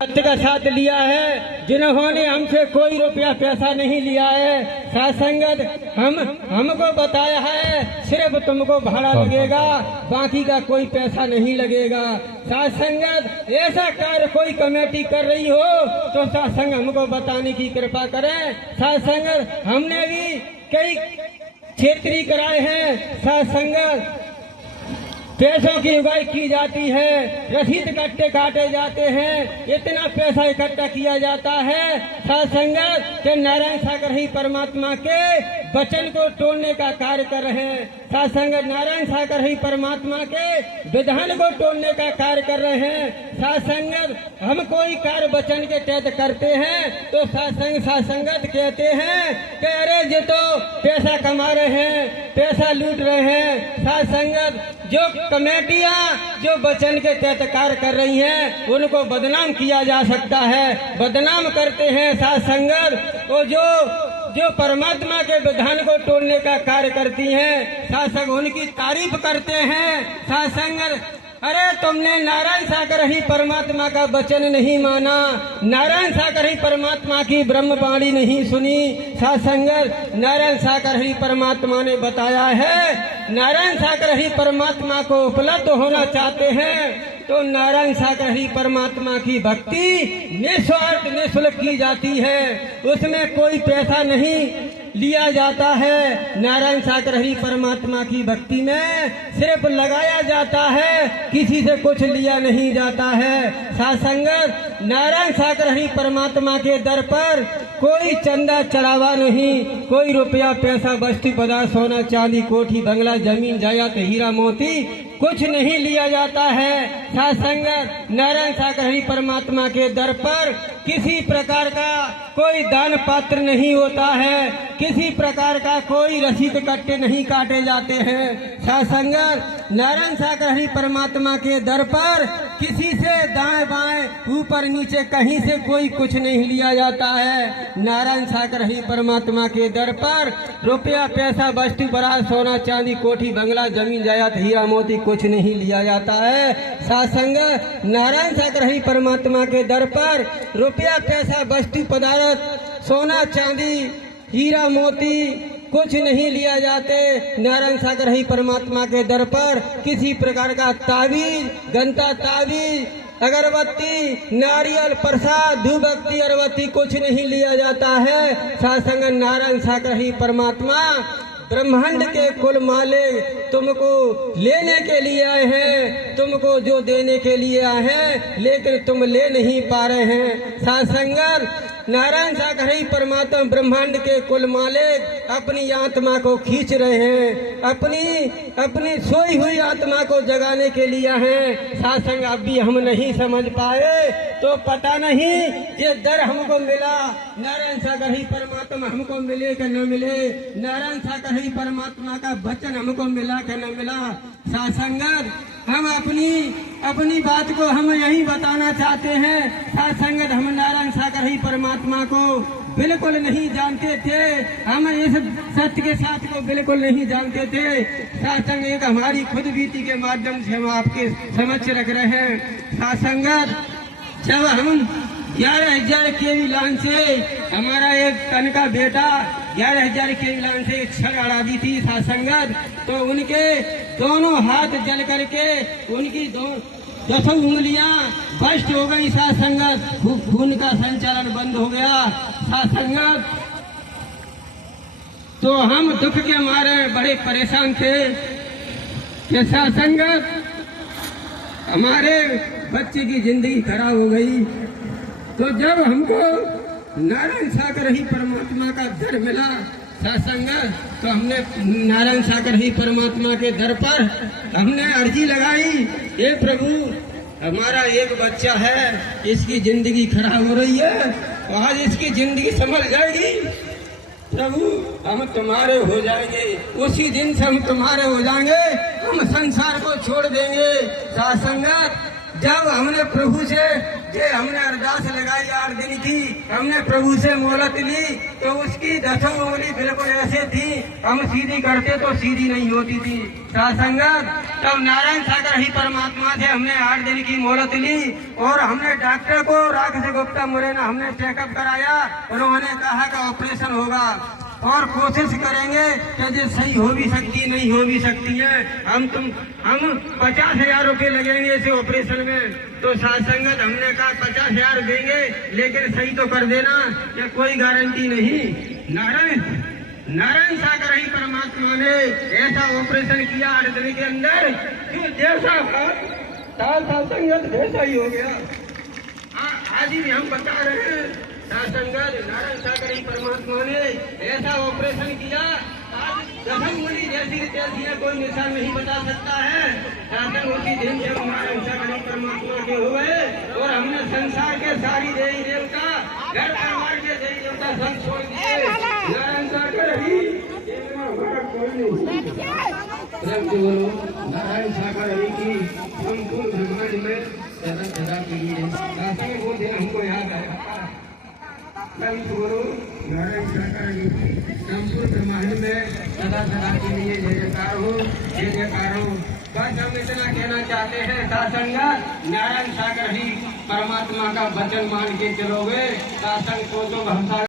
सत्य का साथ लिया है, जिन्होंने हमसे कोई रुपया पैसा नहीं लिया है। साथ संगत हमको बताया है सिर्फ तुमको भाड़ा लगेगा, बाकी का कोई पैसा नहीं लगेगा। साथ संगत ऐसा कार्य कोई कमेटी कर रही हो तो साथ संग हमको बताने की कृपा करें। साथ संगत हमने भी कई क्षेत्रीय कराए हैं। साथ संगत पैसों की उगाई की जाती है, रसीद कट्टे काटे जाते हैं, इतना पैसा इकट्ठा किया जाता है साथ संगत के नारायण सागर ही परमात्मा के वचन को तोड़ने का कार्य कर रहे हैं। साथ संगत नारायण सागर ही परमात्मा के विधान को तोड़ने का कार्य कर रहे हैं। साथ संगत हम कोई कार्य वचन के तहत करते हैं तो साथ संगत कहते हैं कि अरे ये तो पैसा कमा रहे हैं, पैसा लूट रहे हैं। साथ संगत जो कमेटियां जो वचन के तहत कार्य कर रही हैं उनको बदनाम किया जा सकता है, बदनाम करते हैं। साथ संगत वो जो परमात्मा के विधान को तोड़ने का कार्य करती हैं, साथ संग उनकी तारीफ करते हैं। साथ संगत अरे तुमने नारायण सागर ही परमात्मा का वचन नहीं माना, नारायण सागर ही परमात्मा की ब्रह्मवाणी नहीं सुनी। साथ संगत नारायण सागर ही परमात्मा ने बताया है, नारायण सागर ही परमात्मा को उपलब्ध होना चाहते हैं तो नारायण सागर ही परमात्मा की भक्ति निस्वार्थ निःशुल्क की जाती है, उसमें कोई पैसा नहीं लिया जाता है। नारायण सागर ही परमात्मा की भक्ति में सिर्फ लगाया जाता है, किसी से कुछ लिया नहीं जाता है। साथ संगत नारायण सागर ही परमात्मा के दर पर कोई चंदा चढ़ावा नहीं, कोई रुपया पैसा वस्तु पदार्थ सोना चांदी कोठी बंगला जमीन जायदाद हीरा मोती कुछ नहीं लिया जाता है। साथ संगत नारायण सागर ही परमात्मा के दर पर किसी प्रकार का कोई दान पात्र नहीं होता है, किसी प्रकार का कोई रसीद कट्टे नहीं काटे जाते हैं। साथ संगत नारायण सागर ही परमात्मा के दर पर किसी से दाएं बाएं ऊपर नीचे कहीं से कोई कुछ नहीं लिया जाता है। नारायण सागर ही परमात्मा के दर पर रुपया पैसा वस्तु पदार्थ सोना चांदी कोठी बंगला जमीन जायदाद हीरा मोती कुछ नहीं लिया जाता है। साथ संगत नारायण सागर ही परमात्मा के दर पर रुपया पैसा वस्तु पदार्थ सोना चांदी हीरा मोती कुछ नहीं लिया जाते। नारायण सागर ही परमात्मा के दर पर किसी प्रकार का ताबीज गंता ताबीज अगरबत्ती नारियल प्रसाद धूपबत्ती अगरबत्ती कुछ नहीं लिया जाता है। साथ संगत नारायण सागर ही परमात्मा ब्रह्मांड के कुल मालिक तुमको लेने के लिए आए हैं, तुमको जो देने के लिए आए हैं लेकिन तुम ले नहीं पा रहे हैं। साथ संगत नारायण सागर ही परमात्मा ब्रह्मांड के कुल मालिक अपनी आत्मा को खींच रहे हैं, अपनी सोई हुई आत्मा को जगाने के लिए हैं। साथ संग अब भी हम नहीं समझ पाए तो पता नहीं ये दर हमको मिला, नारायण सागर ही परमात्मा हमको मिले कि न मिले, नारायण सागर ही परमात्मा का वचन हमको मिला कि न मिला। साथ संगत हम अपनी बात को हम यही बताना चाहते हैं। साथ संगत हम नारायण सागर ही परमात्मा को बिल्कुल नहीं जानते थे, हम इस सत्य के साथ को बिल्कुल नहीं जानते थे। साथ संग एक हमारी खुद बीती के माध्यम से हम आपके समक्ष रख रहे हैं। साथ संगत जब हम 11,000 केवी लाइन से हमारा एक तन का बेटा 11,000 केवी लाइन से छड़ अड़ा दी थी साथ संगत, तो उनके दोनों हाथ जल करके उनकी 10 उंगलियां भ्रष्ट हो गई। साथ संगत खून का संचालन बंद हो गया। साथ संगत तो हम दुख के मारे बड़े परेशान थे कि साथ संगत हमारे बच्चे की जिंदगी खराब हो गई। तो जब हमको नारायण सागर ही परमात्मा का दर मिला साथ संगत, तो हमने नारायण सागर ही परमात्मा के दर पर हमने अर्जी लगाई, हे प्रभु हमारा एक बच्चा है, इसकी जिंदगी खराब हो रही है, आज इसकी जिंदगी संभल जाएगी, प्रभु हम तुम्हारे हो जाएंगे, उसी दिन से हम तुम्हारे हो जाएंगे, हम संसार को छोड़ देंगे। साथ संगत जब हमने प्रभु से ये हमने अरदास लगाई 8 दिन की, हमने प्रभु से मोहलत ली तो उसकी 10 उंगली बिल्कुल ऐसे थी, हम सीधी करते तो सीधी नहीं होती थी। सासंगत तब नारायण सागर ही परमात्मा थे, हमने 8 दिन की मोहलत ली और हमने डॉक्टर को राकेश गुप्ता मुरैना हमने चेकअप कराया। उन्होंने कहा कि ऑपरेशन होगा और कोशिश करेंगे कि ये सही हो भी सकती नहीं हो भी सकती है। हम 50,000 रुपये लगेंगे इसे ऑपरेशन में। तो सासंगत हमने कहा 50,000 देंगे लेकिन सही तो कर देना, या कोई गारंटी नहीं। नारायण सागर ही परमात्मा ने ऐसा ऑपरेशन किया 8 दिन के अंदर, जैसा सासंगत वैसा ही हो गया। आज ही हम बता रहे हैं, सासंगत नारायण सागर ही परमात्मा ने ऐसा ऑपरेशन किया। आज 10 उंगली जैसी तैसी है, कोई निशान नहीं बता सकता है। शासन उसी दिन जब नारायण सागर ही परमात्मा के हुए और हमने संसार के सारी देवी देवता घर परिवार के देवी देवता सब छोड़ दिए। नारायण सागर ही नारायण सागर ही की संपूर्ण ब्रह्मांड में सदा सदा के लिए शासन वो दिन हमको याद है। गुरु नारायण सागर जी संपूर्ण ब्रह्मांड में सदा सदा के लिए जय जयकार हो, जय जयकार हो। बस हम इतना कहना चाहते हैं, सासंगत नारायण सागर ही परमात्मा का वचन मान के चलोगे, शासन को तो भरोसा